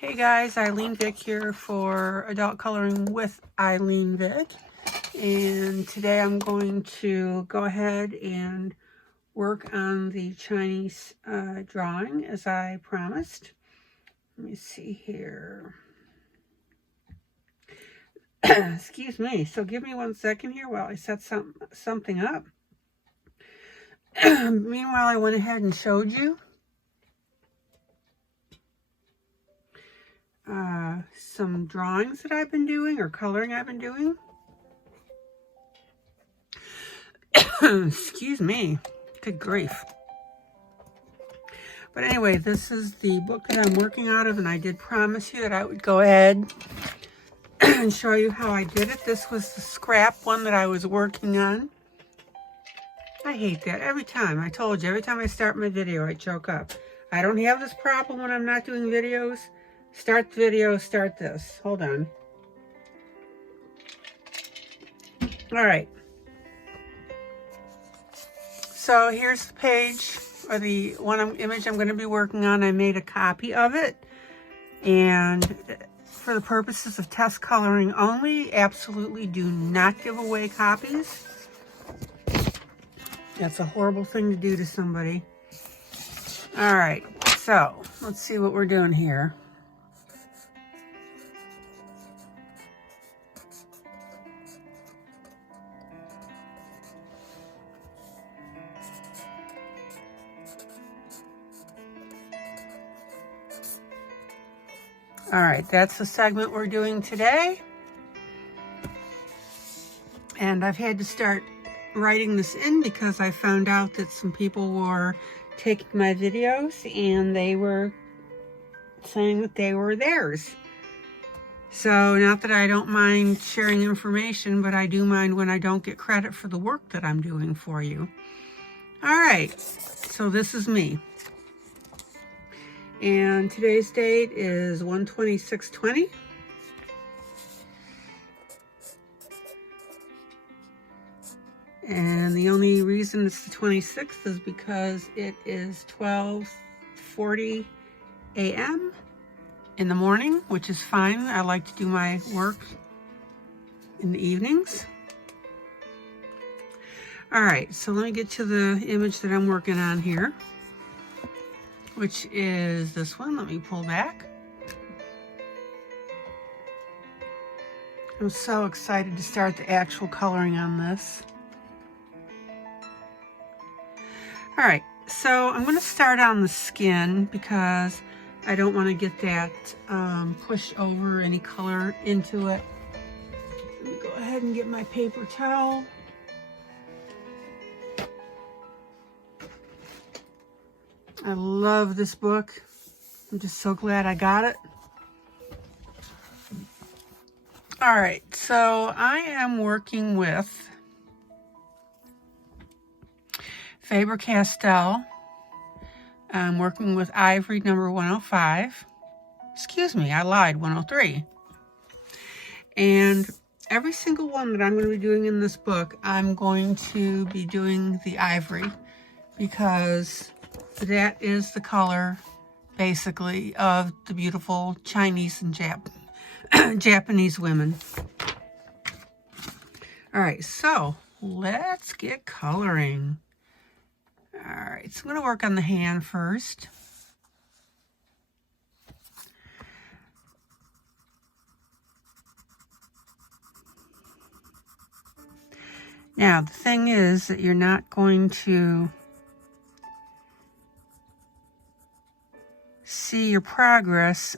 Hey guys, ILene Vick here for Adult Coloring with ILene Vick. And today I'm going to go ahead and work on the Chinese drawing as I promised. Let me see here. Excuse me. So give me 1 second here while I set something up. Meanwhile, I went ahead and showed you some drawings that I've been doing, or coloring I've been doing. Excuse me. Good grief. But anyway, this is the book that I'm working out of, and I did promise you that I would go ahead and show you how I did it. This was the scrap one that I was working on. I hate that every time. I told you, every time I start my video, I choke up. I don't have this problem when I'm not doing videos. Start the video, start this. Hold on. All right. So here's the page, or the image I'm going to be working on. I made a copy of it. And for the purposes of test coloring only, absolutely do not give away copies. That's a horrible thing to do to somebody. All right, so let's see what we're doing here. All right, that's the segment we're doing today. And I've had to start writing this in because I found out that some people were taking my videos and they were saying that they were theirs. So not that I don't mind sharing information, but I do mind when I don't get credit for the work that I'm doing for you. All right, so this is me. And today's date is 1/26/20. And the only reason it's the 26th is because it is 12:40 a.m. in the morning, which is fine. I like to do my work in the evenings. All right, so let me get to the image that I'm working on here, which is this one. Let me pull back. I'm so excited to start the actual coloring on this. All right, so I'm going to start on the skin because I don't want to get that push over any color into it. Let me go ahead and get my paper towel. I love this book. I'm just so glad I got it. All right, so I am working with Faber-Castell. I'm working with Ivory number 105. Excuse me, I lied, 103. And every single one that I'm going to be doing in this book, I'm going to be doing the ivory because that is the color, basically, of the beautiful Chinese and Japanese women. All right, so let's get coloring. All right, so I'm going to work on the hand first. Now, the thing is that you're not going to see your progress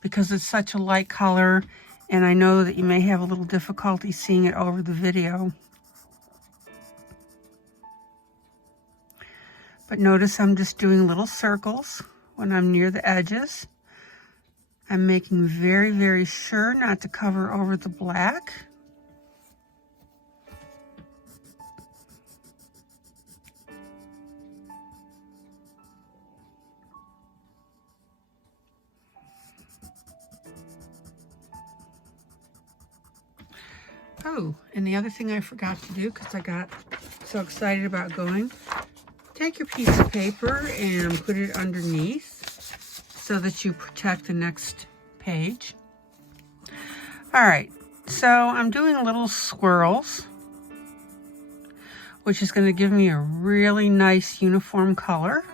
because it's such a light color, and I know that you may have a little difficulty seeing it over the video. But notice I'm just doing little circles when I'm near the edges. I'm making very, very sure not to cover over the black. Oh, and the other thing I forgot to do because I got so excited about going, take your piece of paper and put it underneath so that you protect the next page. All right, so I'm doing little swirls, which is going to give me a really nice uniform color.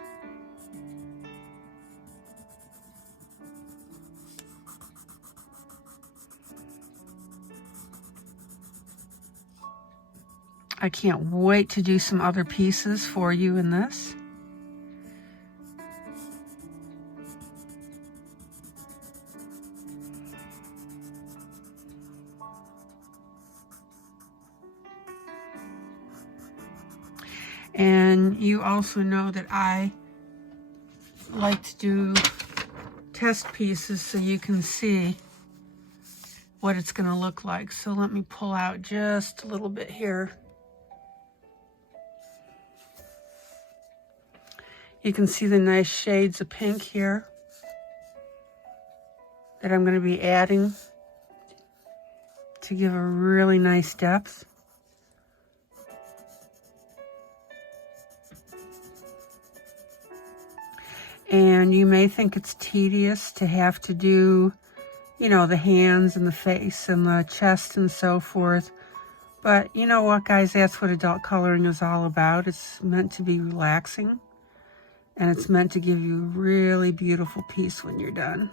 I can't wait to do some other pieces for you in this. And you also know that I like to do test pieces so you can see what it's going to look like. So let me pull out just a little bit here. You can see the nice shades of pink here that I'm going to be adding to give a really nice depth. And you may think it's tedious to have to do, you know, the hands and the face and the chest and so forth. But you know what, guys? That's what adult coloring is all about. It's meant to be relaxing. And it's meant to give you a really beautiful piece when you're done.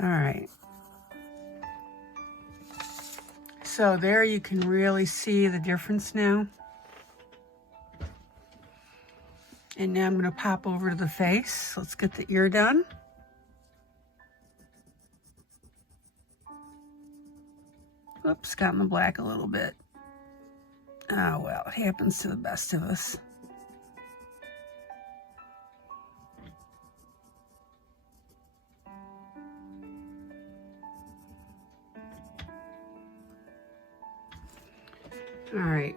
All right. So there you can really see the difference now. And now I'm going to pop over to the face. Let's get the ear done. Oops, got in the black a little bit. Oh, well, it happens to the best of us. All right,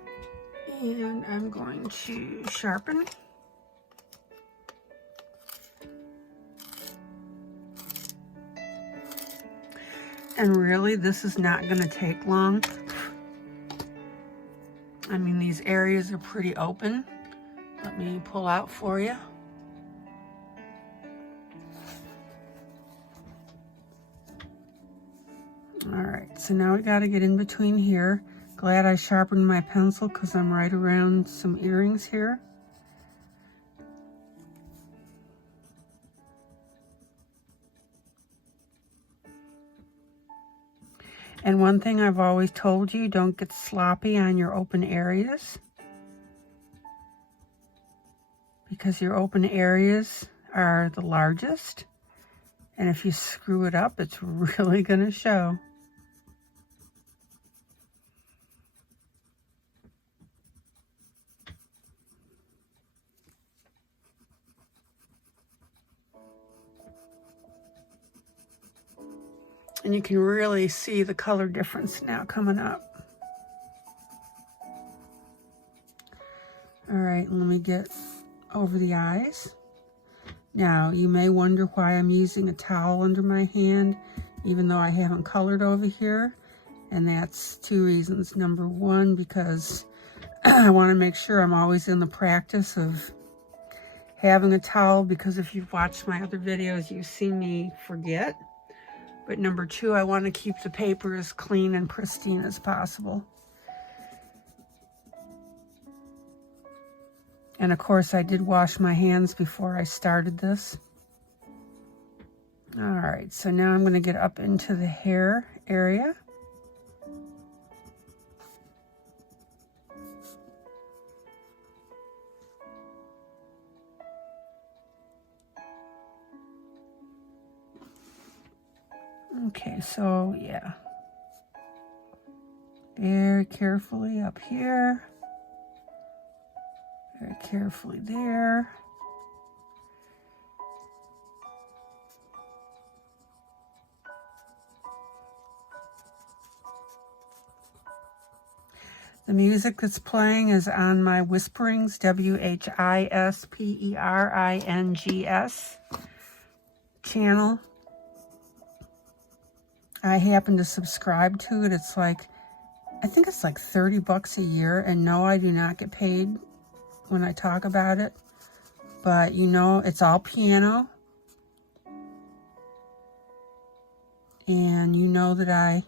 and I'm going to sharpen. And really, this is not going to take long. I mean, these areas are pretty open. Let me pull out for you. All right, so now we got to get in between here. Glad I sharpened my pencil because I'm right around some earrings here. And one thing I've always told you, don't get sloppy on your open areas, because your open areas are the largest. And if you screw it up, it's really going to show. And you can really see the color difference now coming up. All right, let me get over the eyes. Now, you may wonder why I'm using a towel under my hand, even though I haven't colored over here. And that's two reasons. Number one, because I want to make sure I'm always in the practice of having a towel, because if you've watched my other videos, you've seen me forget. But number two, I want to keep the paper as clean and pristine as possible. And of course, I did wash my hands before I started this. All right, so now I'm going to get up into the hair area. Okay, so yeah. Very carefully up here. Very carefully there. The music that's playing is on my Whisperings, WHISPERINGS channel. I happen to subscribe to it. It's like I think it's like 30 bucks a year, and no, I do not get paid when I talk about it, but you know, it's all piano, and you know that I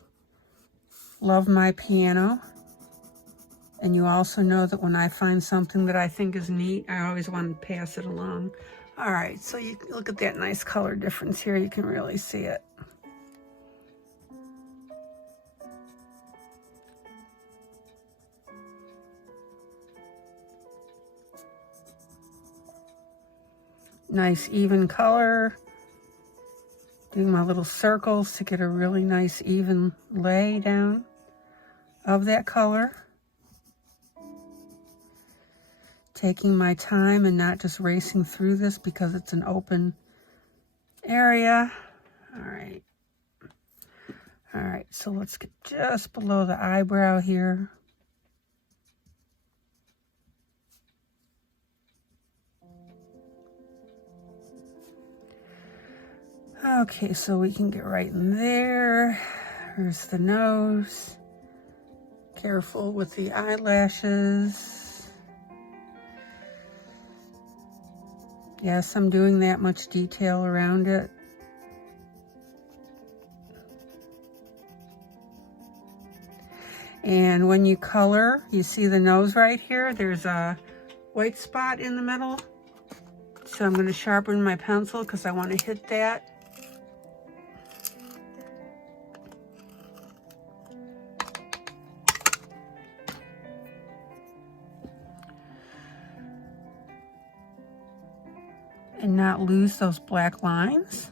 love my piano, and you also know that when I find something that I think is neat, I always want to pass it along. All right, so you look at that nice color difference here. You can really see it. Nice even color. Doing my little circles to get a really nice even lay down of that color. Taking my time and not just racing through this because it's an open area. All right. All right, so let's get just below the eyebrow here. Okay, so we can get right in there. Here's the nose. Careful with the eyelashes. Yes, I'm doing that much detail around it. And when you color, you see the nose right here, there's a white spot in the middle. So I'm going to sharpen my pencil because I want to hit that. And not lose those black lines.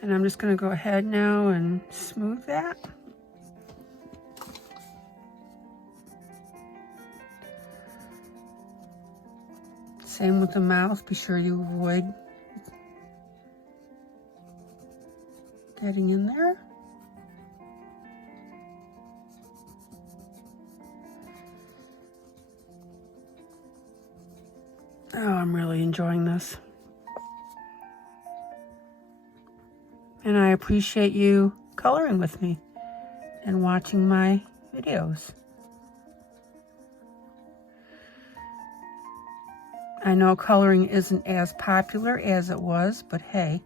And I'm just going to go ahead now and smooth that. Same with the mouth. Be sure you avoid getting in there. Oh, I'm really enjoying this. And I appreciate you coloring with me and watching my videos. I know coloring isn't as popular as it was, but hey,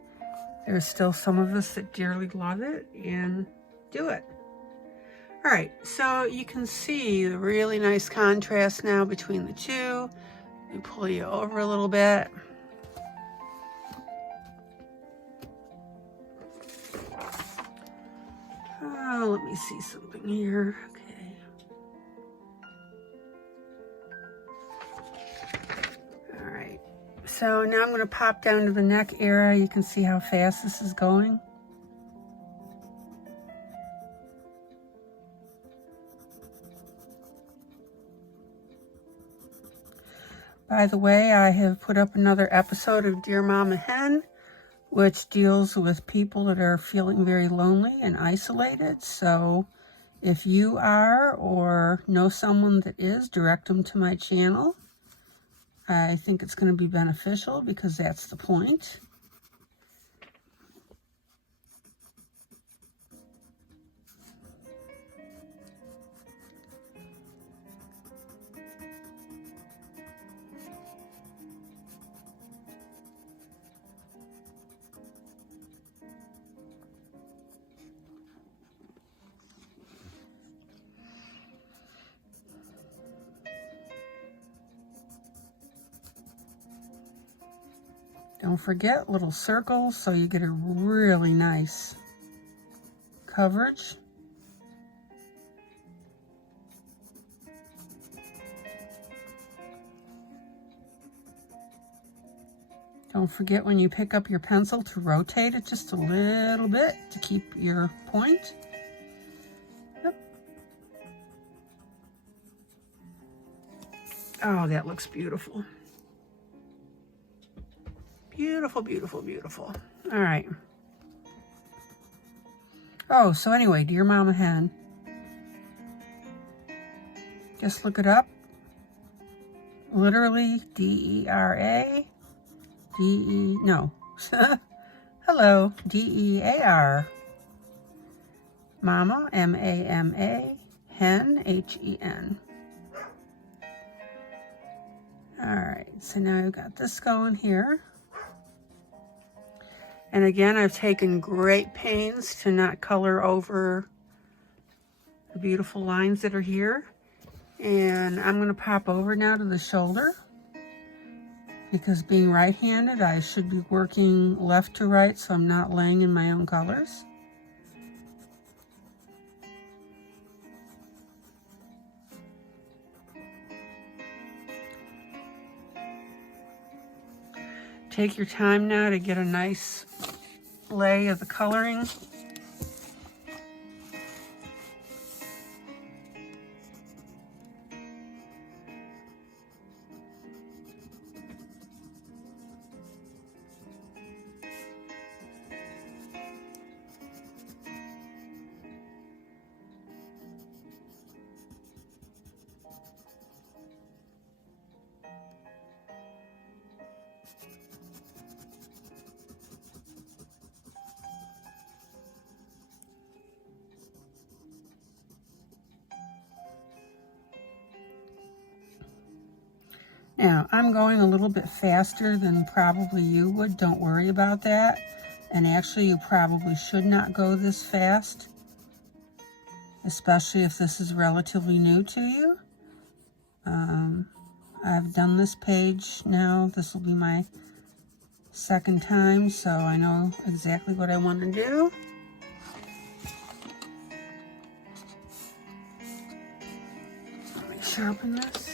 there's still some of us that dearly love it and do it. All right, so you can see the really nice contrast now between the two. Let me pull you over a little bit. Oh, let me see something here. Okay. All right. So now I'm going to pop down to the neck area. You can see how fast this is going. By the way, I have put up another episode of Dear Mama Hen, which deals with people that are feeling very lonely and isolated. So if you are or know someone that is, direct them to my channel. I think it's going to be beneficial because that's the point. Don't forget little circles so you get a really nice coverage. Don't forget when you pick up your pencil to rotate it just a little bit to keep your point. Yep. Oh, that looks beautiful. Beautiful, beautiful, beautiful. All right. Oh, so anyway, Dear Mama Hen. Just look it up. literally D-E-R-A-D-E, no. Hello, D-E-A-R. Mama, M-A-M-A, hen, H-E-N. All right, so now I've got this going here. And again, I've taken great pains to not color over the beautiful lines that are here. And I'm gonna pop over now to the shoulder, because being right-handed, I should be working left to right so I'm not laying in my own colors. Take your time now to get a nice lay of the coloring. Now, I'm going a little bit faster than probably you would. Don't worry about that. And actually, you probably should not go this fast, especially if this is relatively new to you. I've done this page now. This will be my second time, so I know exactly what I want to do. Let me sharpen this.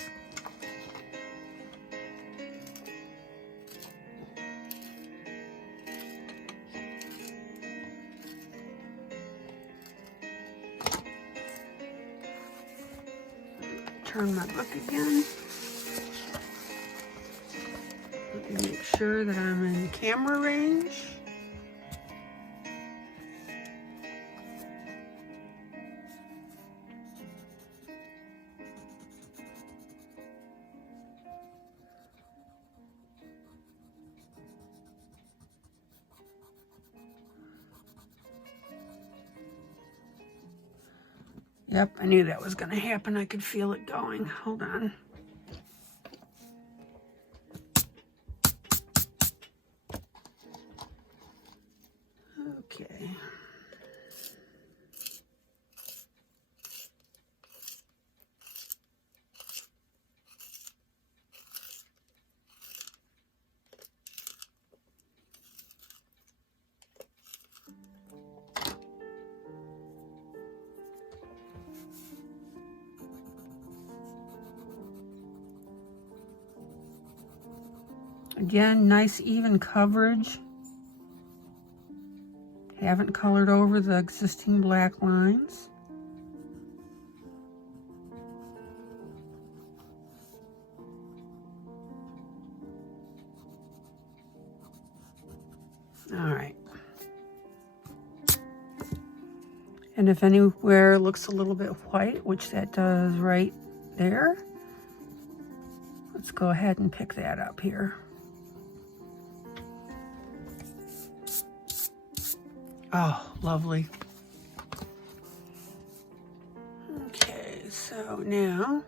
Turn my book again. Let me make sure that I'm in camera range. Yep, I knew that was going to happen. I could feel it going. Hold on. Okay. Again, nice even coverage. Haven't colored over the existing black lines. All right. And if anywhere looks a little bit white, which that does right there, let's go ahead and pick that up here. Oh, lovely. Okay, so now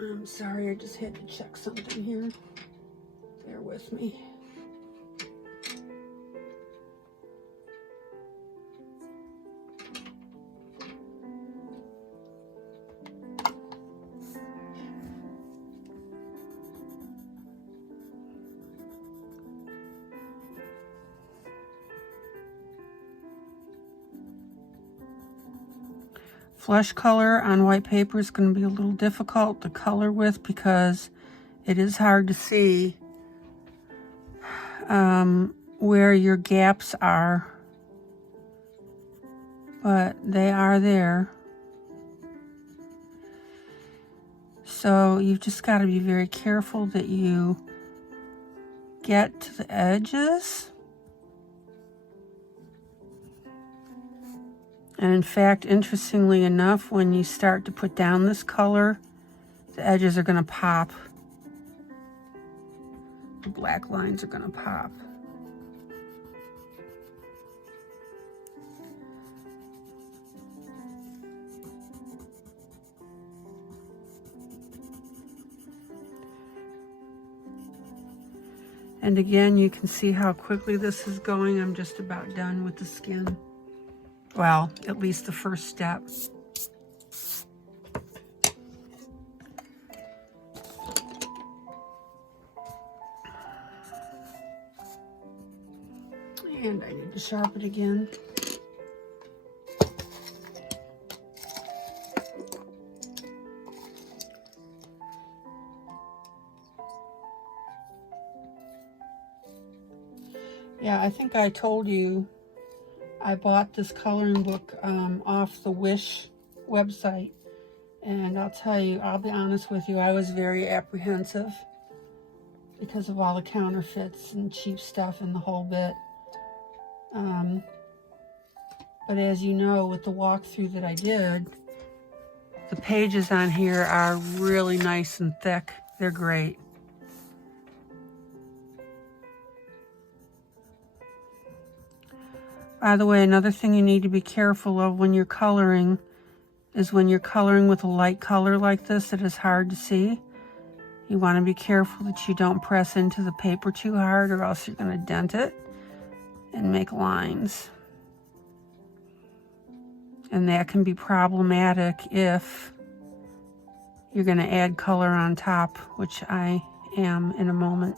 I'm sorry, I just had to check something here. Bear with me. Flesh color on white paper is going to be a little difficult to color with because it is hard to see where your gaps are, but they are there. So you've just got to be very careful that you get to the edges. And in fact, interestingly enough, when you start to put down this color, the edges are going to pop. The black lines are going to pop. And again, you can see how quickly this is going. I'm just about done with the skin. Well, at least the first step. And I need to sharpen it again. Yeah, I think I told you I bought this coloring book off the Wish website. And I'll tell you, I'll be honest with you, I was very apprehensive because of all the counterfeits and cheap stuff and the whole bit. But as you know, with the walkthrough that I did, the pages on here are really nice and thick. They're great. By the way, another thing you need to be careful of when you're coloring is when you're coloring with a light color like this, it is hard to see. You want to be careful that you don't press into the paper too hard, or else you're going to dent it and make lines. And that can be problematic if you're going to add color on top, which I am in a moment.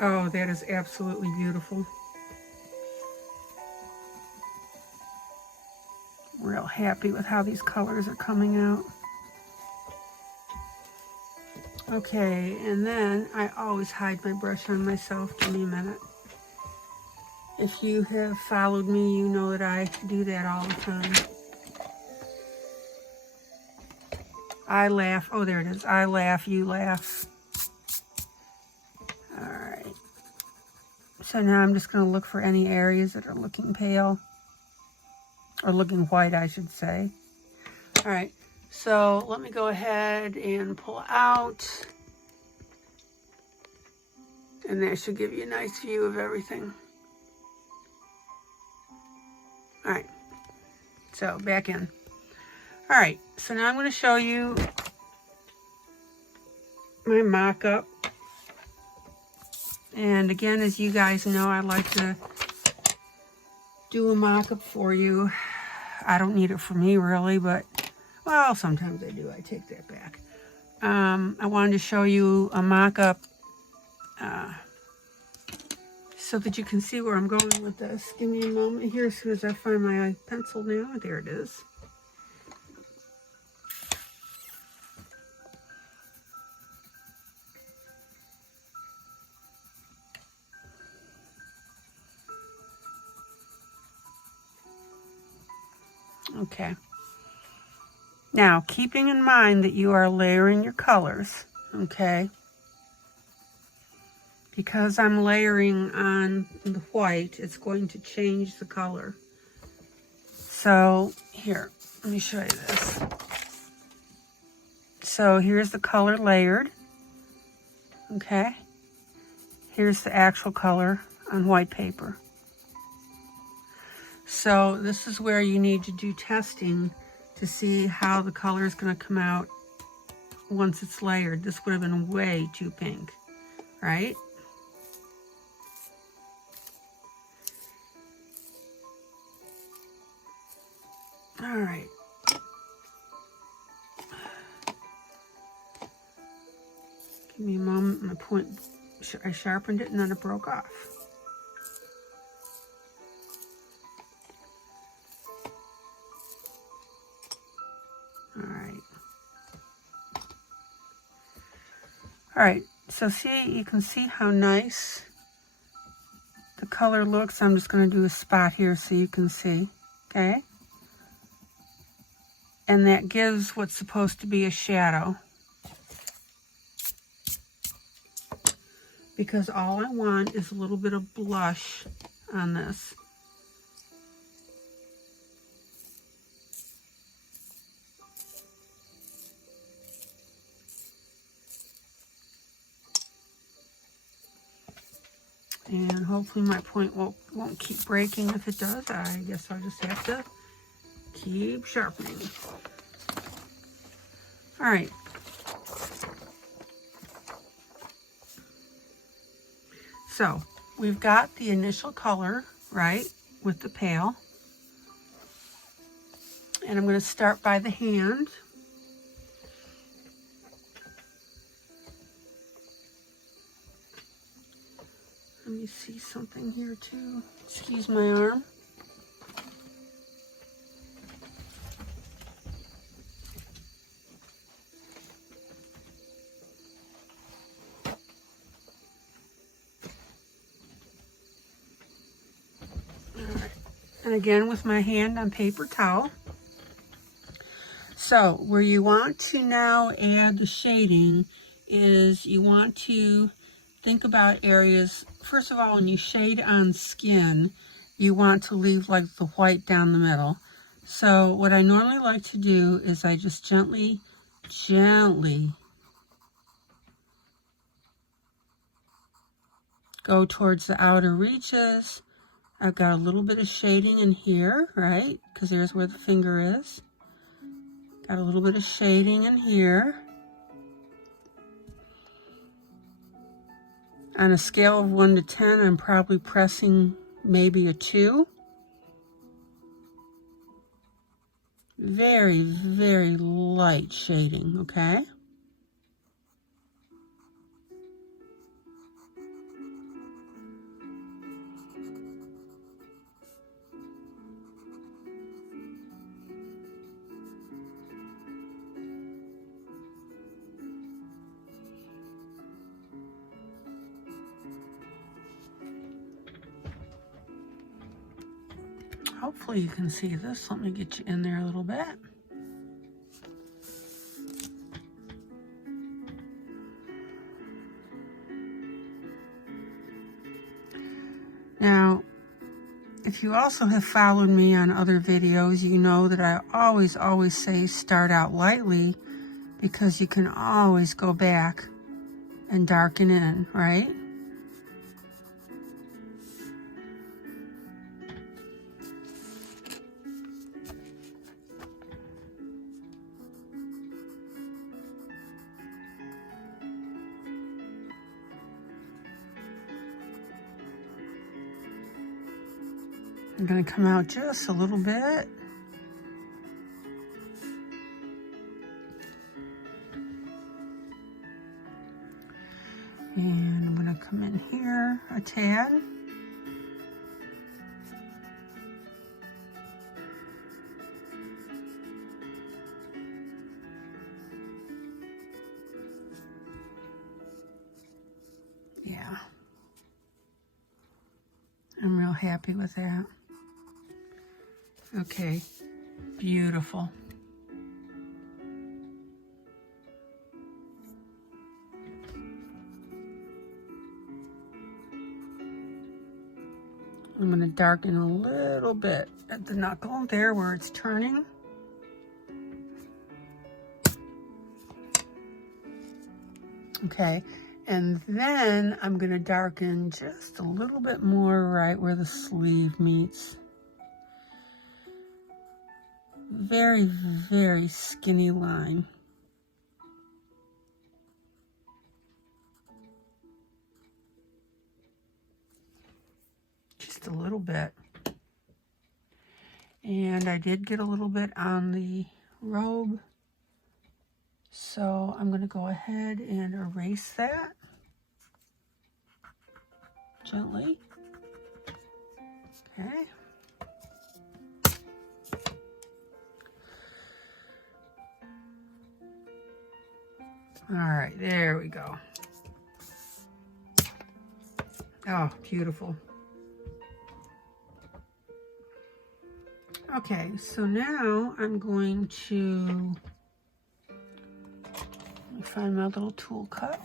Oh, that is absolutely beautiful. Real happy with how these colors are coming out. Okay, and then I always hide my brush on myself. Give me a minute. If you have followed me, you know that I do that all the time. I laugh. Oh, there it is. I laugh, you laugh. All right. So now I'm just going to look for any areas that are looking pale. Or looking white, I should say. All right. So let me go ahead and pull out. And that should give you a nice view of everything. All right. So back in. All right. So now I'm going to show you my mock-up. And again, as you guys know, I like to do a mock-up for you. I don't need it for me really, but well, sometimes I do. I take that back. I wanted to show you a mock-up so that you can see where I'm going with this. Give me a moment here as soon as I find my pencil now. There it is. Okay. Now, keeping in mind that you are layering your colors, okay? Because I'm layering on the white, it's going to change the color. So here, let me show you this. So here's the color layered, okay? Here's the actual color on white paper. So this is where you need to do testing to see how the color is going to come out once it's layered. This would have been way too pink, right? All right. Give me a moment. My point, I sharpened it and then it broke off. All right, so see, you can see how nice the color looks. I'm just going to do a spot here so you can see, okay? And that gives what's supposed to be a shadow. Because all I want is a little bit of blush on this. And hopefully my point won't keep breaking. If it does, I guess I'll just have to keep sharpening. All right. So we've got the initial color, right, with the pail. And I'm going to start by the hand. Let me see something here too. Excuse my arm. All right. And again with my hand on paper towel. So where you want to now add the shading is you want to think about areas. First of all, when you shade on skin, you want to leave like the white down the middle. So what I normally like to do is I just gently go towards the outer reaches. I've got a little bit of shading in here, right? Because there's where the finger is. Got a little bit of shading in here. On a scale of 1 to 10, I'm probably pressing maybe a 2. Very, very light shading, okay? Hopefully you can see this. Let me get you in there a little bit. Now, if you also have followed me on other videos, you know that I always say start out lightly because you can always go back and darken in, right? I'm going to come out just a little bit. And I'm going to come in here a tad. Yeah. I'm real happy with that. Okay, beautiful. I'm going to darken a little bit at the knuckle there where it's turning. Okay, and then I'm going to darken just a little bit more right where the sleeve meets. Very, very skinny line. Just a little bit. And I did get a little bit on the robe, so I'm going to go ahead and erase that gently. Okay. All right, there we go. Oh, beautiful. Okay, so now I'm going to, let me find my little tool cut.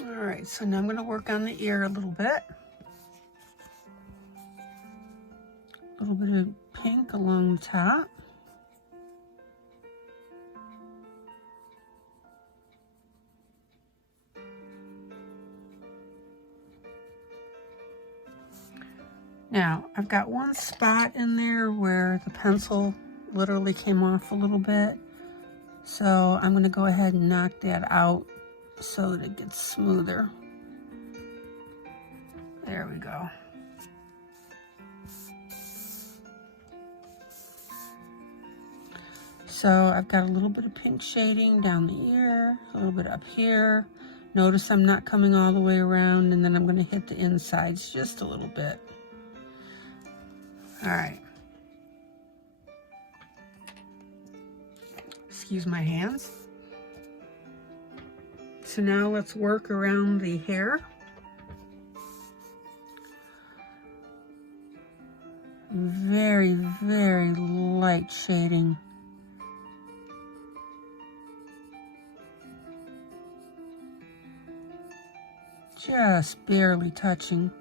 All right, so now I'm going to work on the ear a little bit. A little bit of pink along the top. Now, I've got one spot in there where the pencil literally came off a little bit. So I'm going to go ahead and knock that out so that it gets smoother. There we go. So I've got a little bit of pink shading down the ear, a little bit up here. Notice I'm not coming all the way around, and then I'm going to hit the insides just a little bit. All right. Excuse my hands. So now let's work around the hair. Very, very light shading. Just barely touching.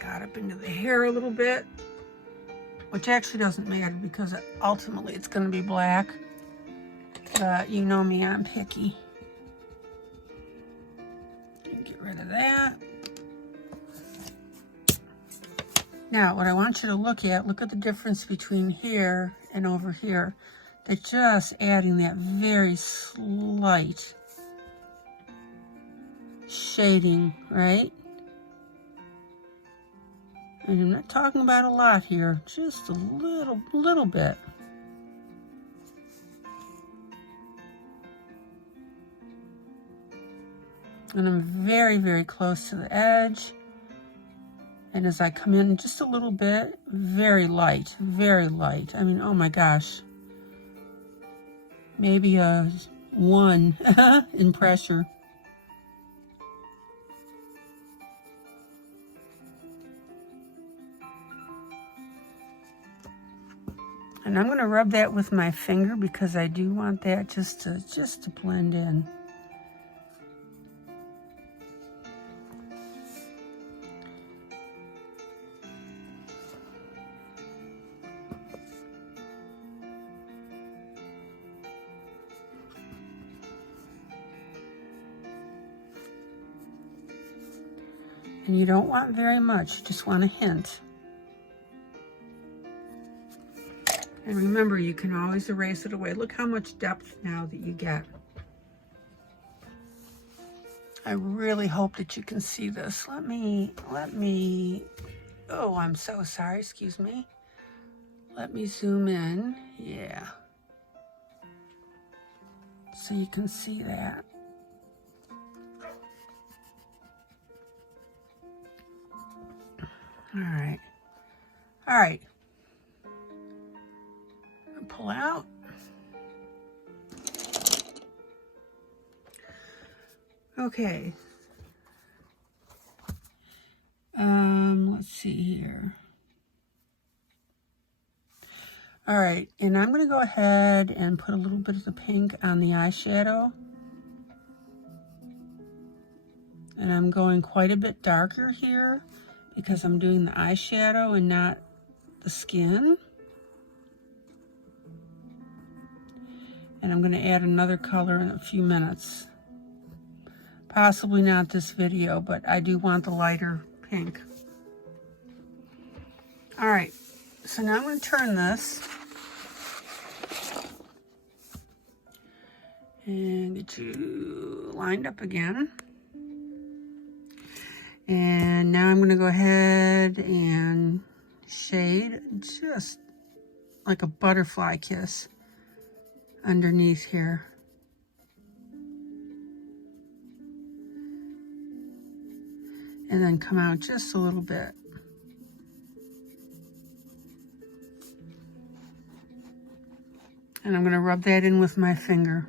Got up into the hair a little bit, which actually doesn't matter because ultimately it's going to be black. But you know me, I'm picky. Get rid of that. Now, what I want you to look at the difference between here and over here. They're just adding that very slight shading, right? And I'm not talking about a lot here, just a little bit. And I'm very, very close to the edge. And as I come in just a little bit, very light, very light. I mean, oh my gosh. Maybe a 1 in pressure. And I'm going to rub that with my finger because I do want that just to blend in. And you don't want very much, you just want a hint. And remember, you can always erase it away. Look how much depth now that you get. I really hope that you can see this. Let me, oh, I'm so sorry, excuse me. Let me zoom in, yeah. So you can see that. All right. Pull out. Okay. Let's see here. All right, and I'm going to go ahead and put a little bit of the pink on the eyeshadow. And I'm going quite a bit darker here because I'm doing the eyeshadow and not the skin. And I'm going to add another color in a few minutes. Possibly not this video, but I do want the lighter pink. All right, so now I'm going to turn this and get you lined up again. And now I'm going to go ahead and shade just like a butterfly kiss underneath here. And then come out just a little bit. And I'm going to rub that in with my finger.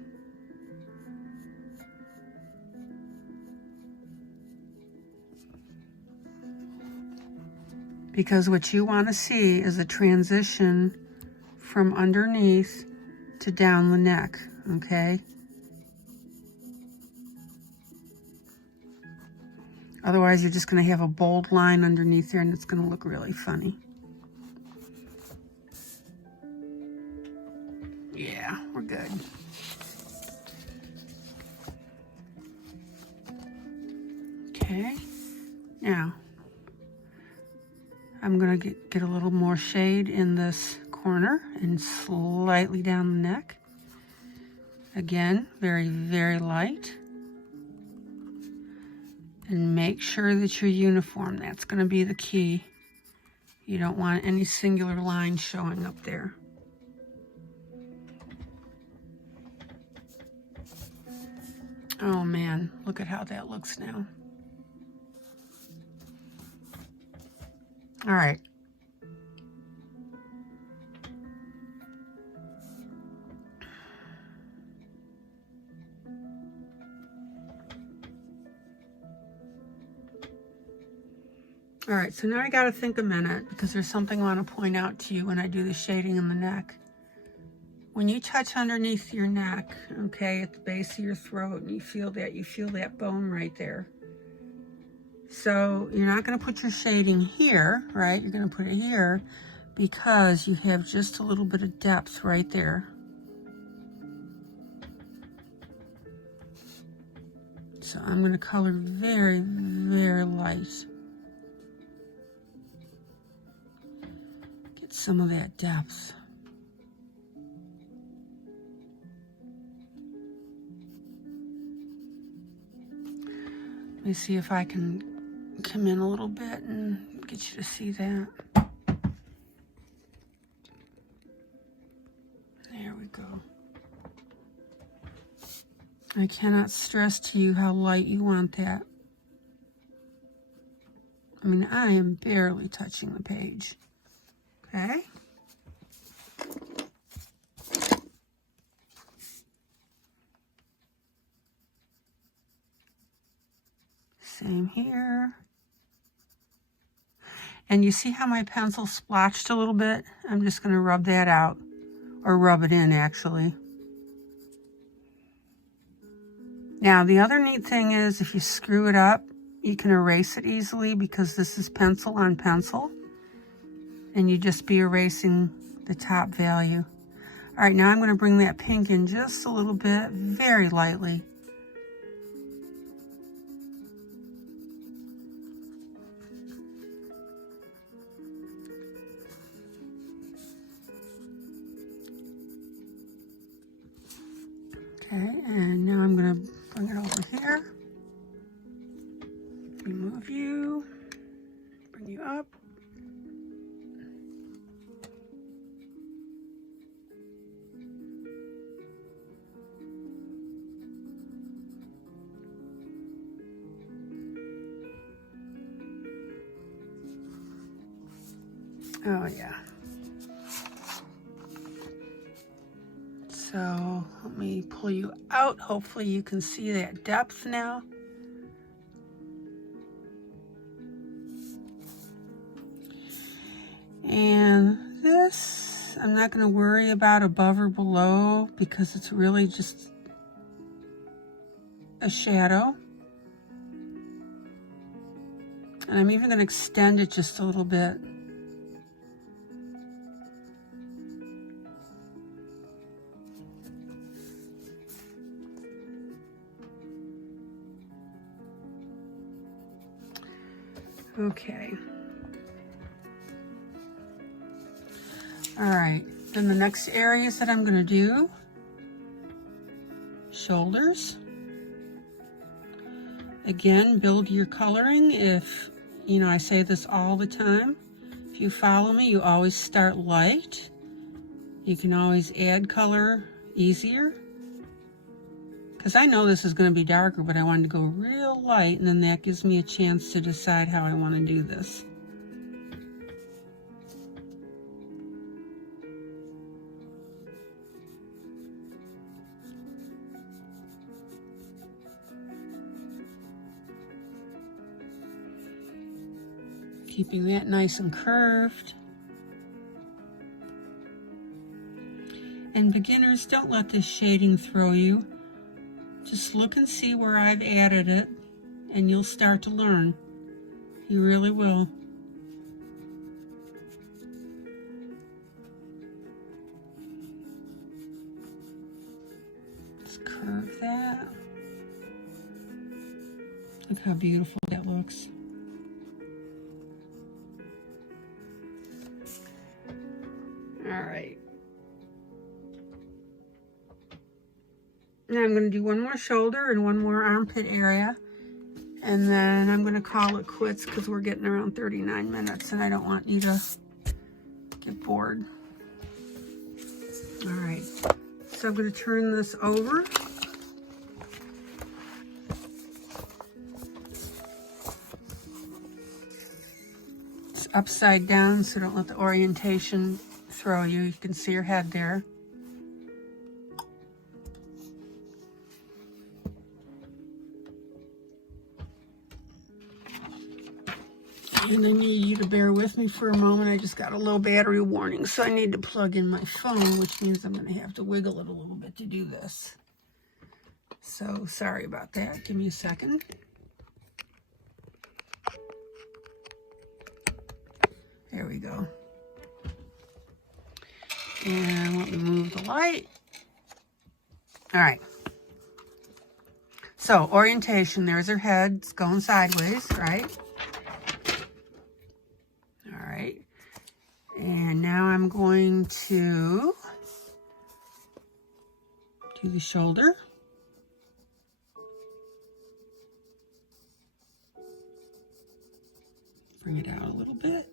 Because what you want to see is a transition from underneath to down the neck, okay? Otherwise, you're just going to have a bold line underneath there and it's going to look really funny. Yeah, we're good. Okay, now I'm going to get a little more shade in this corner and slightly down the neck. Again, very, very light. And make sure that you're uniform. That's going to be the key. You don't want any singular lines showing up there. Oh man, look at how that looks now. All right. All right, so now I got to think a minute because there's something I want to point out to you when I do the shading in the neck. When you touch underneath your neck, okay, at the base of your throat, and you feel that bone right there. So you're not going to put your shading here, right? You're going to put it here because you have just a little bit of depth right there. So I'm going to color very, very light. Get some of that depth. Let me see if I can come in a little bit and get you to see that. There we go. I cannot stress to you how light you want that. I mean, I am barely touching the page. Okay? Same here. And you see how my pencil splotched a little bit? I'm just going to rub that out, or rub it in actually. Now the other neat thing is if you screw it up, you can erase it easily because this is pencil on pencil. And you just be erasing the top value. All right, now I'm going to bring that pink in just a little bit, very lightly. Okay, and now I'm going to bring it over here. Remove you, bring you up. Oh yeah. So let me pull you out. Hopefully you can see that depth now. I'm not going to worry about above or below because it's really just a shadow. And I'm even going to extend it just a little bit. Okay. All right. Then the next areas that I'm going to do, shoulders. Again, build your coloring. If, you know, I say this all the time. If you follow me, you always start light. You can always add color easier. Because I know this is going to be darker, but I wanted to go real light, and then that gives me a chance to decide how I want to do this. Keeping that nice and curved. And beginners, don't let this shading throw you. Just look and see where I've added it, and you'll start to learn. You really will. Just curve that. Look how beautiful that looks. All right. Now I'm going to do one more shoulder and one more armpit area. And then I'm going to call it quits because we're getting around 39 minutes and I don't want you to get bored. All right. So I'm going to turn this over. It's upside down, so don't let the orientation throw you. You can see your head there. And I need you to bear with me for a moment. I just got a low battery warning, so I need to plug in my phone, which means I'm going to have to wiggle it a little bit to do this. So sorry about that. Give me a second. There we go. And let me move the light. All right. So orientation, there's her head. It's going sideways, right? All right. And now I'm going to do the shoulder. Bring it out a little bit.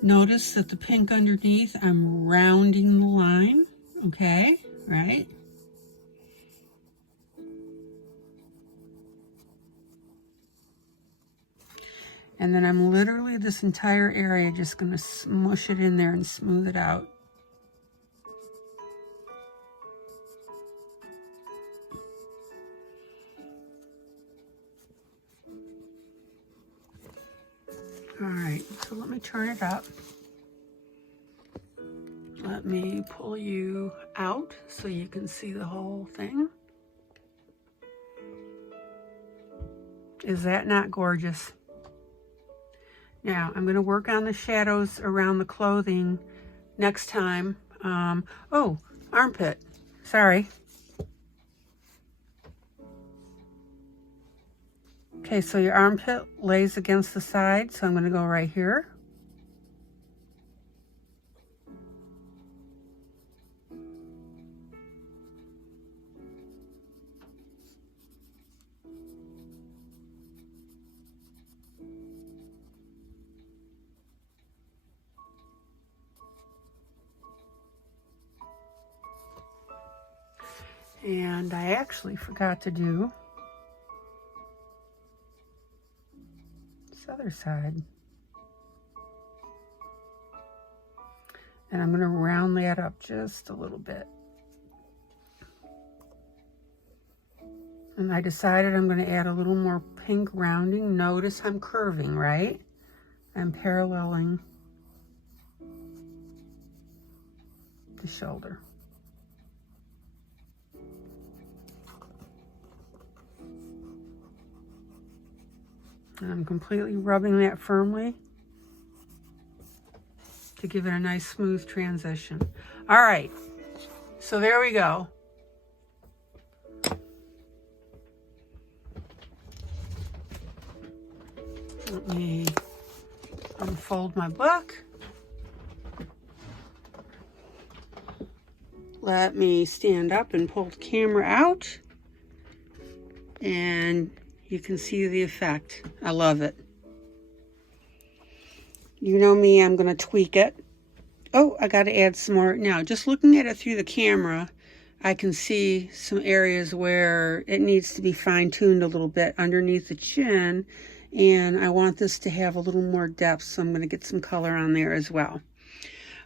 Notice that the pink underneath, I'm rounding the line, okay, right? And then I'm literally, this entire area, just going to smush it in there and smooth it out. All right, so let me turn it up. Let me pull you out so you can see the whole thing. Is that not gorgeous? Now, I'm going to work on the shadows around the clothing next time. Oh, armpit. Sorry. Okay, so your armpit lays against the side, so I'm going to go right here. And I actually forgot to do this other side. And I'm going to round that up just a little bit. And I decided I'm going to add a little more pink rounding. Notice I'm curving, right? I'm paralleling the shoulder. And I'm completely rubbing that firmly to give it a nice smooth transition. All right, so there we go. Let me unfold my book. Let me stand up and pull the camera out. And you can see the effect. I love it. You know me, I'm going to tweak it. Oh, I got to add some more. Now, just looking at it through the camera, I can see some areas where it needs to be fine-tuned a little bit underneath the chin. And I want this to have a little more depth, so I'm going to get some color on there as well.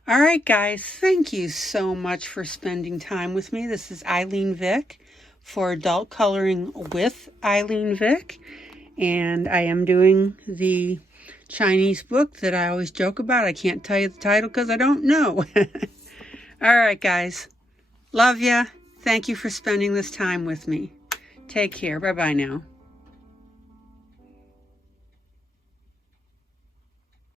All right, guys, thank you so much for spending time with me. This is ILene Vick for Adult Coloring with ILene Vick. And I am doing the Chinese book that I always joke about. I can't tell you the title because I don't know. All right, guys. Love ya. Thank you for spending this time with me. Take care. Bye-bye now.